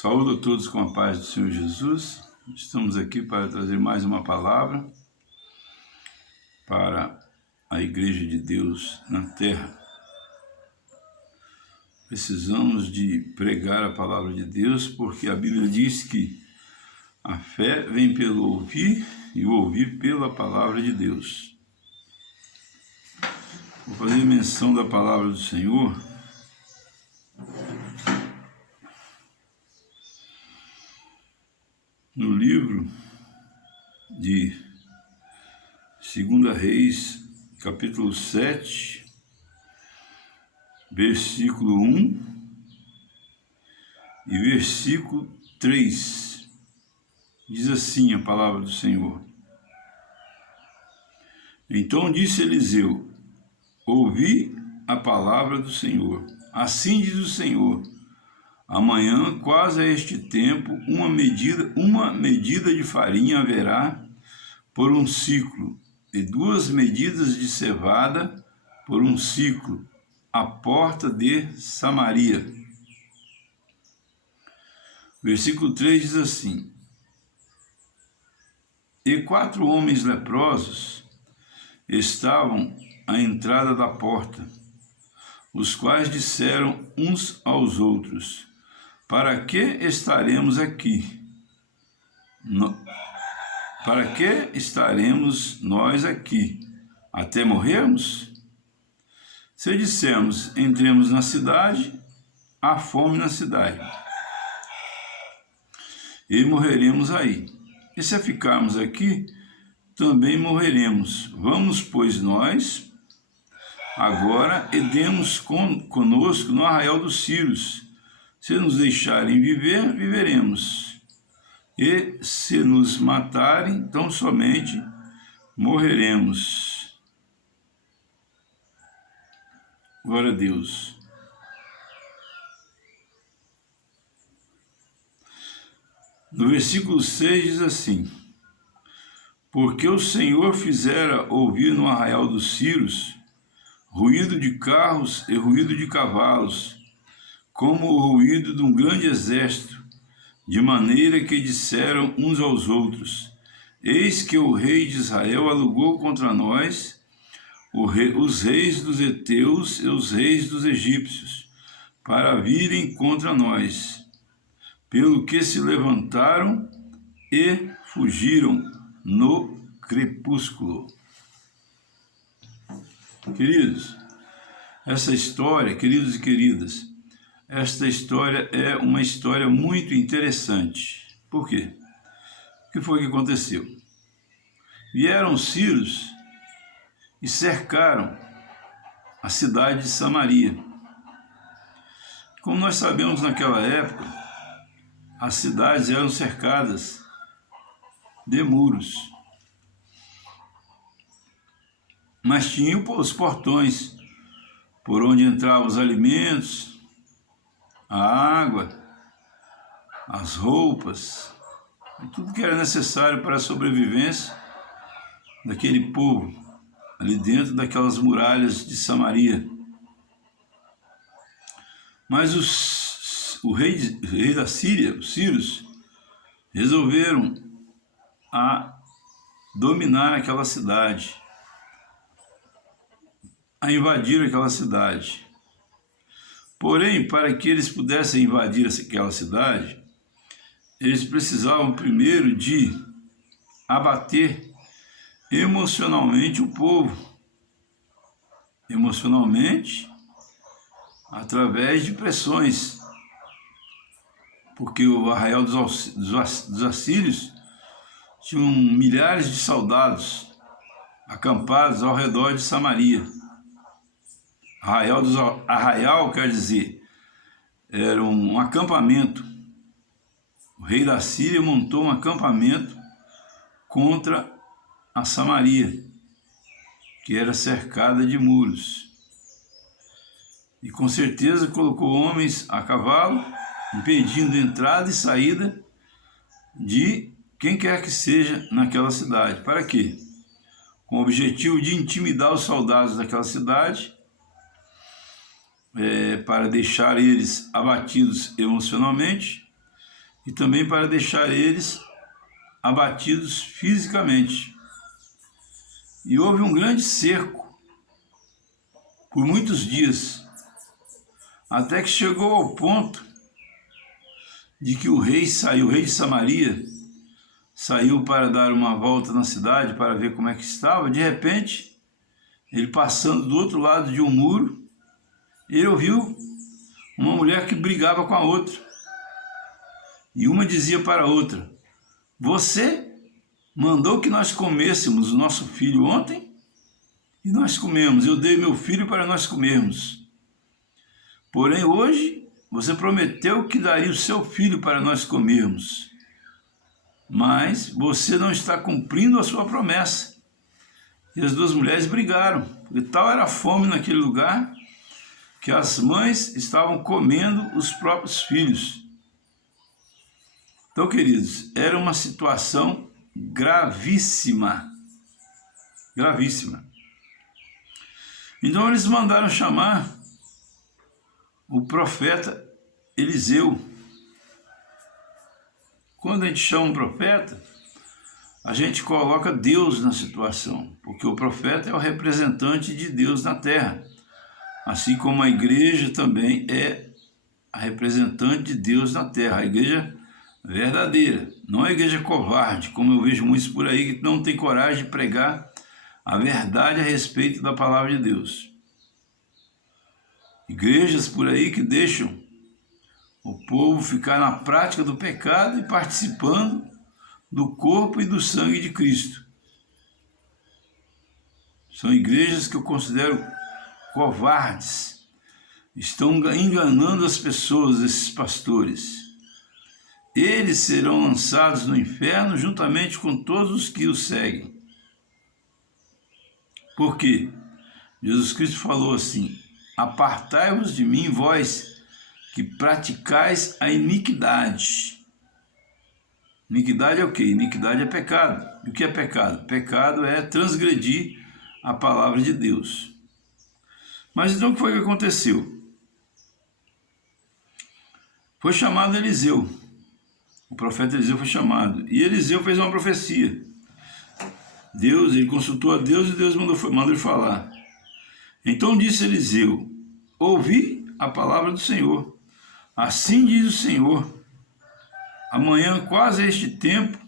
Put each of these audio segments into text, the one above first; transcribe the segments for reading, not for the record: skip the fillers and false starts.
Saúdo a todos com a paz do Senhor Jesus. Estamos aqui para trazer mais uma palavra para a Igreja de Deus na Terra. Precisamos de pregar a palavra de Deus, porque a Bíblia diz que a fé vem pelo ouvir e o ouvir pela palavra de Deus. Vou fazer menção da palavra do Senhor no livro de 2 Reis, capítulo 7, versículo 1 e versículo 3. Diz assim a palavra do Senhor: Então disse Eliseu: Ouvi a palavra do Senhor. Assim diz o Senhor: Amanhã, quase a este tempo, uma medida de farinha haverá por um ciclo, e 2 medidas de cevada por um ciclo, à porta de Samaria. Versículo 3 diz assim: E 4 homens leprosos estavam à entrada da porta, os quais disseram uns aos outros: Para que estaremos aqui? Para que estaremos nós aqui? Até morrermos? Se dissermos, entremos na cidade, há fome na cidade, e morreremos aí. E se ficarmos aqui, também morreremos. Vamos, pois, nós agora e demos conosco no arraial dos Círios. Se nos deixarem viver, viveremos. E se nos matarem, tão somente morreremos. Glória a Deus. No versículo 6 diz assim: Porque o Senhor fizera ouvir no arraial dos Círios ruído de carros e ruído de cavalos, como o ruído de um grande exército, de maneira que disseram uns aos outros: Eis que o rei de Israel alugou contra nós os reis dos heteus e os reis dos egípcios, para virem contra nós, pelo que se levantaram e fugiram no crepúsculo. Queridos, essa história, queridos e queridas, esta história é uma história muito interessante. Por quê? O que foi que aconteceu? Vieram os sírios e cercaram a cidade de Samaria. Como nós sabemos, naquela época, as cidades eram cercadas de muros, mas tinham os portões por onde entravam os alimentos, a água, as roupas, tudo que era necessário para a sobrevivência daquele povo, ali dentro daquelas muralhas de Samaria. Mas o rei da Síria, os sírios, resolveram dominar aquela cidade, a invadir aquela cidade. Porém, para que eles pudessem invadir aquela cidade, eles precisavam primeiro de abater emocionalmente o povo. Emocionalmente, através de pressões. Porque o arraial dos assírios tinha milhares de soldados acampados ao redor de Samaria. Arraial quer dizer, era um acampamento. O rei da Síria montou um acampamento contra a Samaria, que era cercada de muros. E com certeza colocou homens a cavalo, impedindo entrada e saída de quem quer que seja naquela cidade. Para quê? Com o objetivo de intimidar os soldados daquela cidade, para deixar eles abatidos emocionalmente e também para deixar eles abatidos fisicamente. E houve um grande cerco por muitos dias, até que chegou ao ponto de que o rei de Samaria, saiu para dar uma volta na cidade para ver como é que estava. De repente, ele passando do outro lado de um muro, ele ouviu uma mulher que brigava com a outra. E uma dizia para a outra: você mandou que nós comêssemos o nosso filho ontem? E nós comemos. Eu dei meu filho para nós comermos. Porém, hoje, você prometeu que daria o seu filho para nós comermos. Mas você não está cumprindo a sua promessa. E as duas mulheres brigaram, porque tal era a fome naquele lugar que as mães estavam comendo os próprios filhos. Então, queridos, era uma situação gravíssima. Gravíssima. Então eles mandaram chamar o profeta Eliseu. Quando a gente chama um profeta, a gente coloca Deus na situação, porque o profeta é o representante de Deus na terra, assim como a igreja também é a representante de Deus na terra, a igreja verdadeira, não a igreja covarde, como eu vejo muitos por aí que não tem coragem de pregar a verdade a respeito da palavra de Deus. Igrejas por aí que deixam o povo ficar na prática do pecado e participando do corpo e do sangue de Cristo. São igrejas que eu considero covardes. Estão enganando as pessoas, esses pastores. Eles serão lançados no inferno juntamente com todos os que o seguem. Por quê? Jesus Cristo falou assim: apartai-vos de mim, vós que praticais a iniquidade. Iniquidade é o quê? Iniquidade é pecado. E o que é pecado? Pecado é transgredir a palavra de Deus. Mas então o que foi que aconteceu? Foi chamado Eliseu. O profeta Eliseu foi chamado. E Eliseu fez uma profecia. Ele consultou a Deus e Deus mandou ele falar. Então disse Eliseu: ouvi a palavra do Senhor. Assim diz o Senhor: amanhã, quase a este tempo,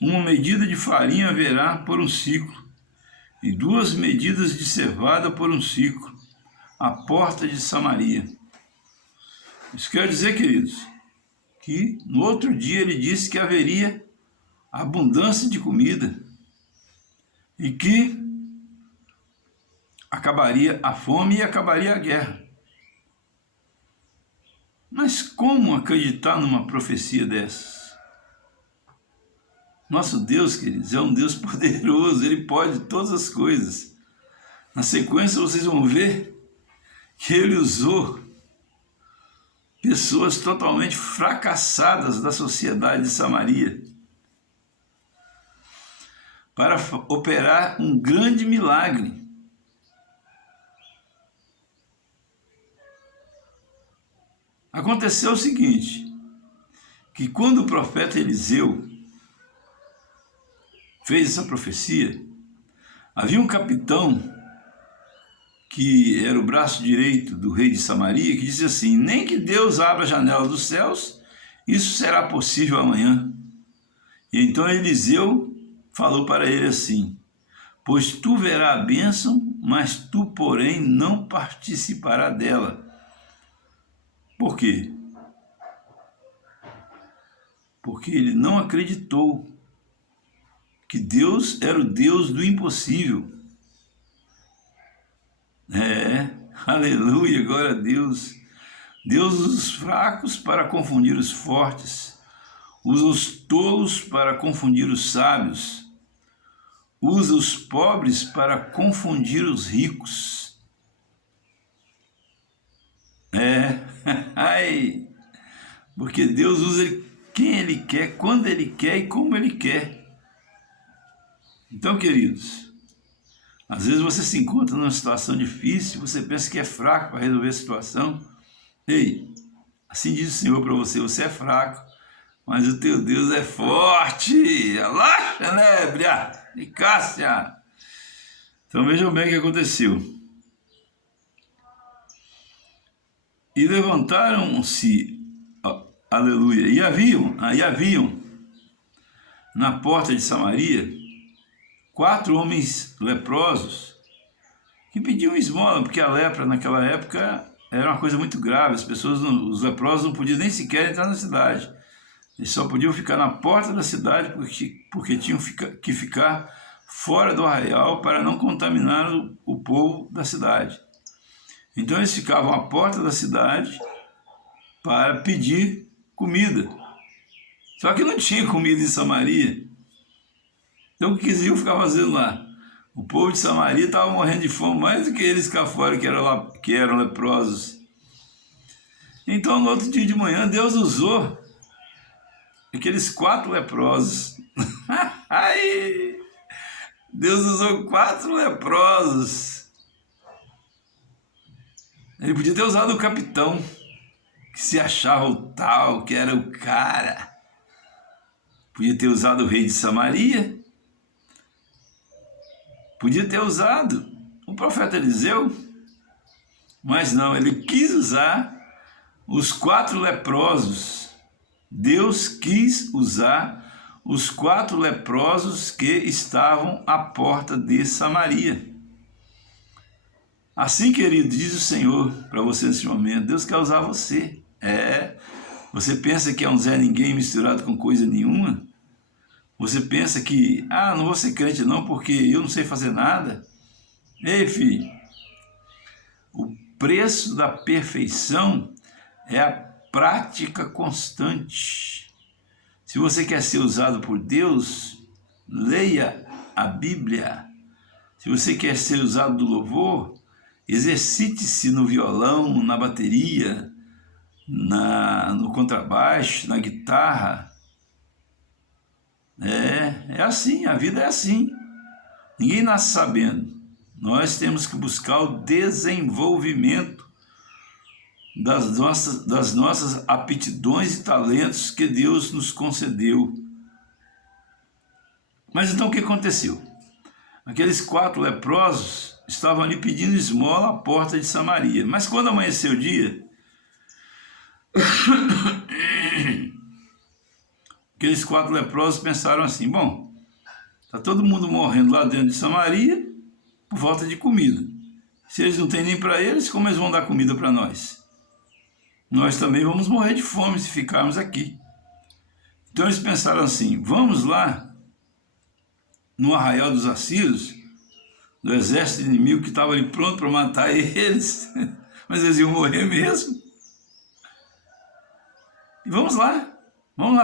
uma medida de farinha haverá por um ciclo, e 2 medidas de cevada por um ciclo, à porta de Samaria. Isso quer dizer, queridos, que no outro dia ele disse que haveria abundância de comida e que acabaria a fome e acabaria a guerra. Mas como acreditar numa profecia dessas? Nosso Deus, queridos, é um Deus poderoso, Ele pode todas as coisas. Na sequência vocês vão ver que Ele usou pessoas totalmente fracassadas da sociedade de Samaria para operar um grande milagre. Aconteceu o seguinte, que quando o profeta Eliseu fez essa profecia, havia um capitão que era o braço direito do rei de Samaria, que disse assim: nem que Deus abra a janela dos céus, isso será possível amanhã. E então Eliseu falou para ele assim: pois tu verás a bênção, mas tu, porém, não participarás dela. Por quê? Porque ele não acreditou que Deus era o Deus do impossível. Aleluia, glória a Deus. Deus usa os fracos para confundir os fortes, usa os tolos para confundir os sábios, usa os pobres para confundir os ricos. Porque Deus usa quem Ele quer, quando Ele quer e como Ele quer. Então, queridos, às vezes você se encontra numa situação difícil, você pensa que é fraco para resolver a situação. Ei, Assim diz o Senhor para você: você é fraco, mas o teu Deus é forte. Alaxa, nébria, e Cássia. Então vejam bem o que aconteceu. E levantaram-se, aleluia, e haviam na porta de Samaria 4 homens leprosos que pediam esmola, porque a lepra naquela época era uma coisa muito grave. As pessoas, os leprosos não podiam nem sequer entrar na cidade. Eles só podiam ficar na porta da cidade porque tinham que ficar fora do arraial para não contaminar o povo da cidade. Então eles ficavam à porta da cidade para pedir comida. Só que não tinha comida em Samaria. Então o que eles iam ficar fazendo lá? O povo de Samaria estava morrendo de fome mais do que eles cá fora, que eram leprosos. Então no outro dia de manhã Deus usou aqueles 4 leprosos. Aí, Deus usou 4 leprosos. Ele podia ter usado o capitão, que se achava o tal, que era o cara. Podia ter usado o rei de Samaria. Podia ter usado o profeta Eliseu. Mas não, ele quis usar os 4 leprosos. Deus quis usar os 4 leprosos que estavam à porta de Samaria. Assim, querido, diz o Senhor para você nesse momento: Deus quer usar você. Você pensa que é um Zé Ninguém misturado com coisa nenhuma? Você pensa que, não vou ser crente não porque eu não sei fazer nada? Ei, filho, o preço da perfeição é a prática constante. Se você quer ser usado por Deus, leia a Bíblia. Se você quer ser usado do louvor, exercite-se no violão, na bateria, no contrabaixo, na guitarra. É assim, a vida é assim. Ninguém nasce sabendo. Nós temos que buscar o desenvolvimento das nossas aptidões e talentos que Deus nos concedeu. Mas então o que aconteceu? Aqueles 4 leprosos estavam ali pedindo esmola à porta de Samaria. Mas quando amanheceu o dia, aqueles 4 leprosos pensaram assim: bom, está todo mundo morrendo lá dentro de Samaria por falta de comida. Se eles não têm nem para eles, como eles vão dar comida para nós? Nós também vamos morrer de fome se ficarmos aqui. Então eles pensaram assim: vamos lá no arraial dos assírios, do exército inimigo que estava ali pronto para matar eles, mas eles iam morrer mesmo. E vamos lá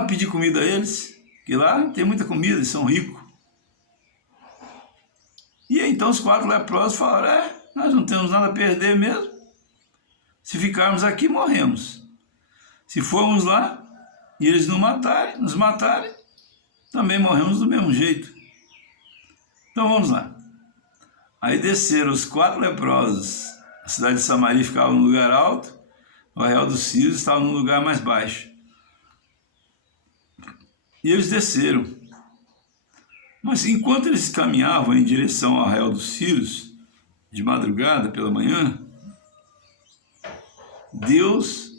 pedir comida a eles, que lá tem muita comida, eles são ricos. E aí, então os 4 leprosos falaram: nós não temos nada a perder mesmo. Se ficarmos aqui, morremos. Se formos lá e eles nos matarem, também morremos do mesmo jeito. Então vamos lá. Aí desceram os 4 leprosos. A cidade de Samaria ficava num lugar alto, o arraial dos Sírios estava num lugar mais baixo. E eles desceram. Mas enquanto eles caminhavam em direção ao arraial dos Sírios, de madrugada, pela manhã, Deus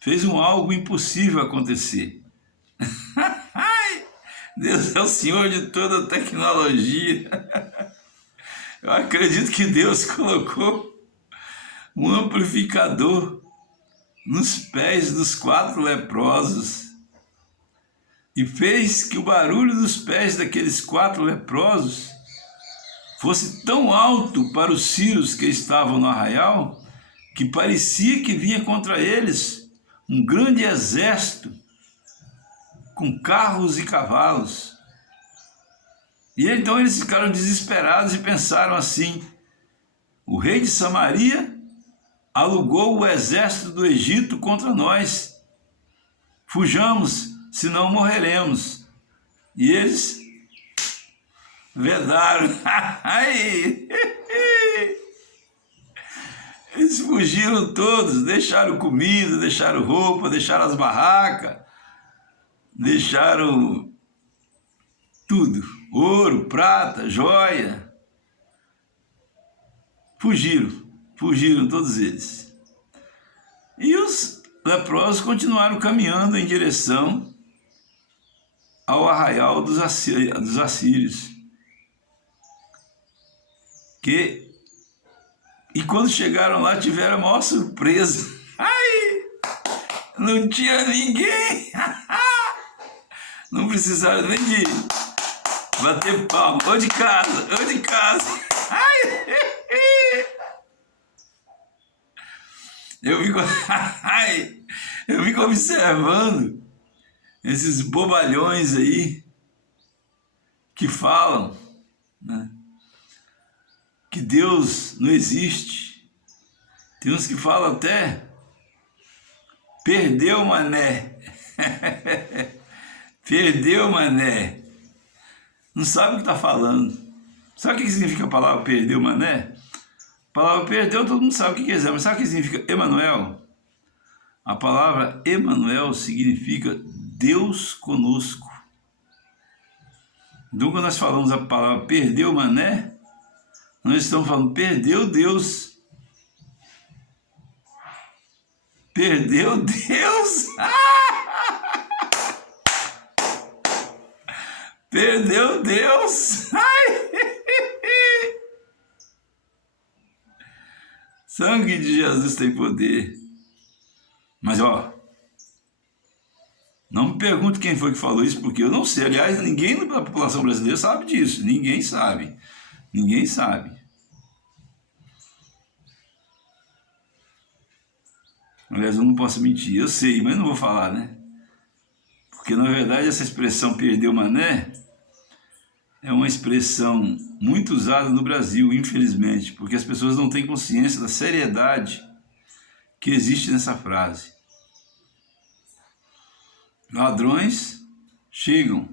fez algo impossível acontecer. Deus é o Senhor de toda a tecnologia. Eu acredito que Deus colocou um amplificador nos pés dos 4 leprosos e fez que o barulho dos pés daqueles 4 leprosos fosse tão alto para os sírios que estavam no arraial, que parecia que vinha contra eles um grande exército com carros e cavalos. E então eles ficaram desesperados e pensaram assim: o rei de Samaria alugou o exército do Egito contra nós. Fujamos, senão morreremos. E eles vedaram. Eles fugiram todos, deixaram comida, deixaram roupa, deixaram as barracas, deixaram tudo, ouro, prata, joia. Fugiram todos eles. E os leprosos continuaram caminhando em direção ao arraial dos assírios. E quando chegaram lá, tiveram a maior surpresa. Ai! Não tinha ninguém! Não precisaram nem de bater palma. Ou de casa. Ai! Eu fico observando esses bobalhões aí que falam, né, que Deus não existe. Tem uns que falam até perdeu mané. Perdeu mané. Não sabe o que está falando. Sabe o que significa a palavra perdeu mané? A palavra perdeu, todo mundo sabe o que quer dizer, mas sabe o que significa Emanuel? A palavra Emanuel significa Deus conosco. Então, quando nós falamos a palavra perdeu mané, nós estamos falando perdeu Deus. Perdeu Deus. Perdeu Deus. Sangue de Jesus tem poder. Mas não me pergunte quem foi que falou isso, porque eu não sei. Aliás, ninguém da população brasileira sabe disso. Ninguém sabe. Aliás, eu não posso mentir. Eu sei, mas não vou falar, né? Porque, na verdade, essa expressão perdeu mané é uma expressão muito usada no Brasil, infelizmente, porque as pessoas não têm consciência da seriedade que existe nessa frase. Ladrões chegam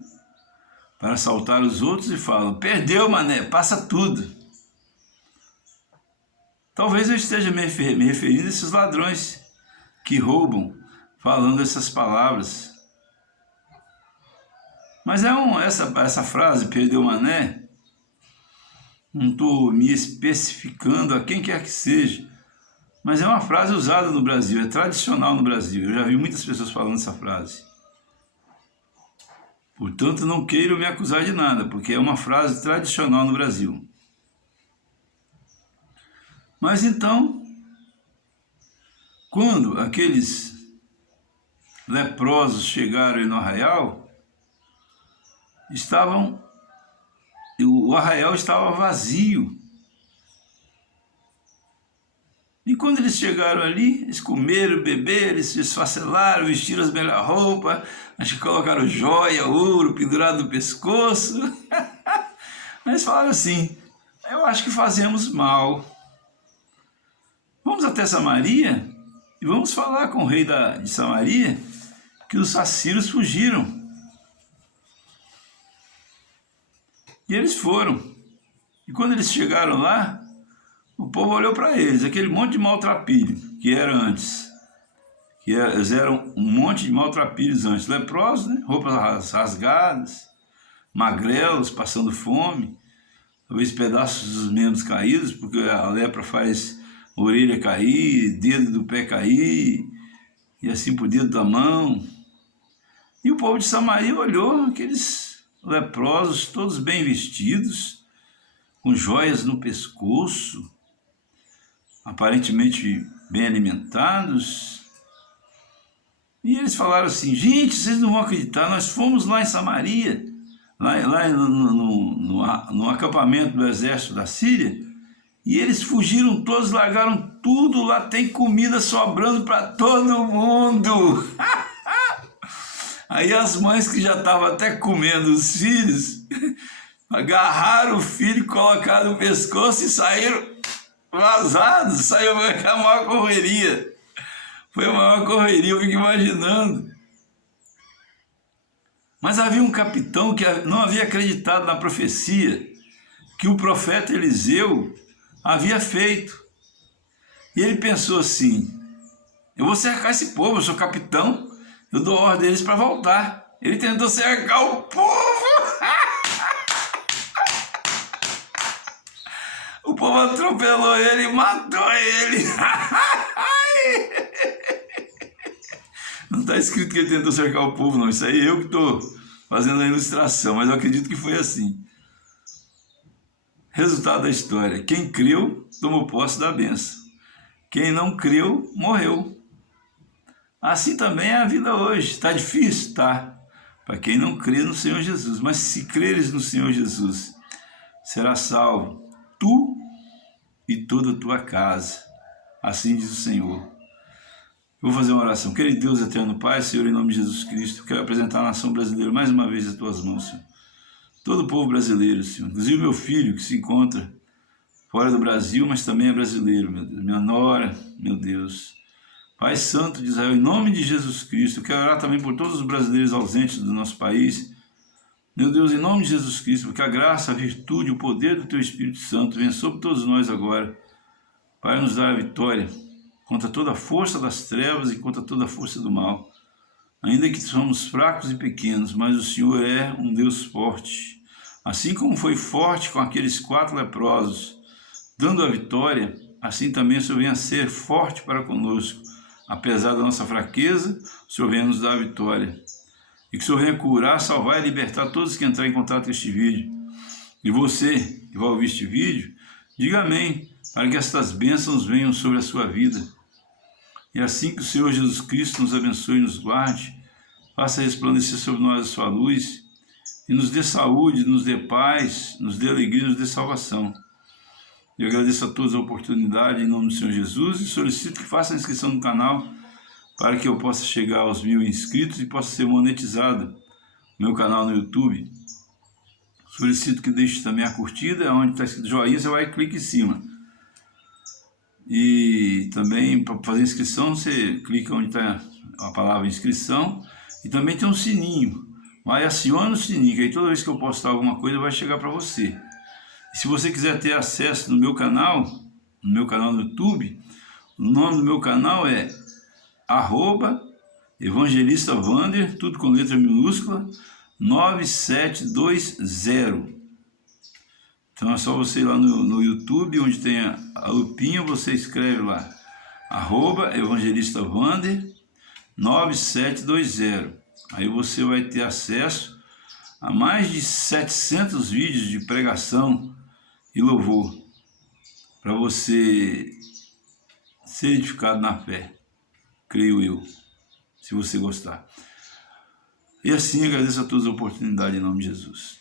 para assaltar os outros e falam: perdeu mané, passa tudo. Talvez eu esteja me referindo a esses ladrões que roubam, falando essas palavras. Mas essa frase, perdeu mané, não estou me especificando a quem quer que seja, mas é uma frase usada no Brasil, é tradicional no Brasil. Eu já vi muitas pessoas falando essa frase. Portanto, não queiram me acusar de nada, porque é uma frase tradicional no Brasil. Mas então, quando aqueles leprosos chegaram no arraial, o arraial estava vazio. E quando eles chegaram ali, eles comeram, beberam, eles se esfacelaram, vestiram as melhores roupas, acho que colocaram joia, ouro pendurado no pescoço. Mas falaram assim: eu acho que fazemos mal. Vamos até Samaria e vamos falar com o rei de Samaria que os assírios fugiram. E eles foram. E quando eles chegaram lá, o povo olhou para eles, aquele monte de maltrapilho que era antes. Eles eram um monte de maltrapilhos antes. Leprosos, né? Roupas rasgadas, magrelos, passando fome, talvez pedaços dos membros caídos, porque a lepra faz a orelha cair, dedo do pé cair, e assim por dedo da mão. E o povo de Samaria olhou aqueles leprosos, todos bem vestidos, com joias no pescoço, aparentemente bem alimentados. E eles falaram assim: gente, vocês não vão acreditar, nós fomos lá em Samaria, lá no acampamento do exército da Síria, e eles fugiram todos, largaram tudo, lá tem comida sobrando para todo mundo. Aí as mães que já estavam até comendo os filhos, agarraram o filho, colocaram no pescoço e saíram vazados, saiu a maior correria. Foi a maior correria, eu fico imaginando. Mas havia um capitão que não havia acreditado na profecia que o profeta Eliseu havia feito. E ele pensou assim: eu vou cercar esse povo, eu sou capitão, eu dou ordem a eles para voltar. Ele tentou cercar o povo. O povo atropelou ele, matou ele. Não está escrito que ele tentou cercar o povo, não. Isso aí eu que estou fazendo a ilustração, mas eu acredito que foi assim. Resultado da história: quem creu tomou posse da bênção. Quem não creu morreu. Assim também é a vida hoje. Está difícil? Tá. Para quem não crê no Senhor Jesus. Mas se creres no Senhor Jesus, será salvo tu e toda a tua casa. Assim diz o Senhor. Eu vou fazer uma oração. Querido Deus, eterno Pai, Senhor, em nome de Jesus Cristo, quero apresentar a nação brasileira mais uma vez às tuas mãos, Senhor. Todo o povo brasileiro, Senhor. Inclusive meu filho, que se encontra fora do Brasil, mas também é brasileiro, meu Deus. Minha nora, meu Deus. Pai Santo de Israel, em nome de Jesus Cristo, eu quero orar também por todos os brasileiros ausentes do nosso país. Meu Deus, em nome de Jesus Cristo, porque a graça, a virtude, o poder do Teu Espírito Santo venha sobre todos nós agora. Pai, nos dá a vitória contra toda a força das trevas e contra toda a força do mal. Ainda que somos fracos e pequenos, mas o Senhor é um Deus forte. Assim como foi forte com aqueles 4 leprosos, dando a vitória, assim também o Senhor venha ser forte para conosco. Apesar da nossa fraqueza, o Senhor venha nos dar a vitória. E que o Senhor venha curar, salvar e libertar todos que entrarem em contato com este vídeo. E você que vai ouvir este vídeo, diga amém, para que estas bênçãos venham sobre a sua vida. E assim que o Senhor Jesus Cristo nos abençoe e nos guarde, faça resplandecer sobre nós a sua luz e nos dê saúde, nos dê paz, nos dê alegria, nos dê salvação. Eu agradeço a todos a oportunidade em nome do Senhor Jesus e solicito que façam a inscrição no canal para que eu possa chegar aos 1000 inscritos e possa ser monetizado meu canal no YouTube. Solicito que deixe também a curtida, onde está escrito joinha, você vai e clica em cima. E também para fazer inscrição, você clica onde está a palavra inscrição e também tem um sininho. Vai, aciona o sininho, que aí toda vez que eu postar alguma coisa vai chegar para você. E se você quiser ter acesso no meu canal no YouTube, o nome do meu canal é @evangelistavander, tudo com letra minúscula, 9720. Então é só você ir lá no YouTube, onde tem a lupinha, você escreve lá, @evangelistavander 9720. Aí você vai ter acesso a mais de 700 vídeos de pregação e louvor, para você ser edificado na fé, creio eu, se você gostar. E assim agradeço a todos a oportunidade em nome de Jesus.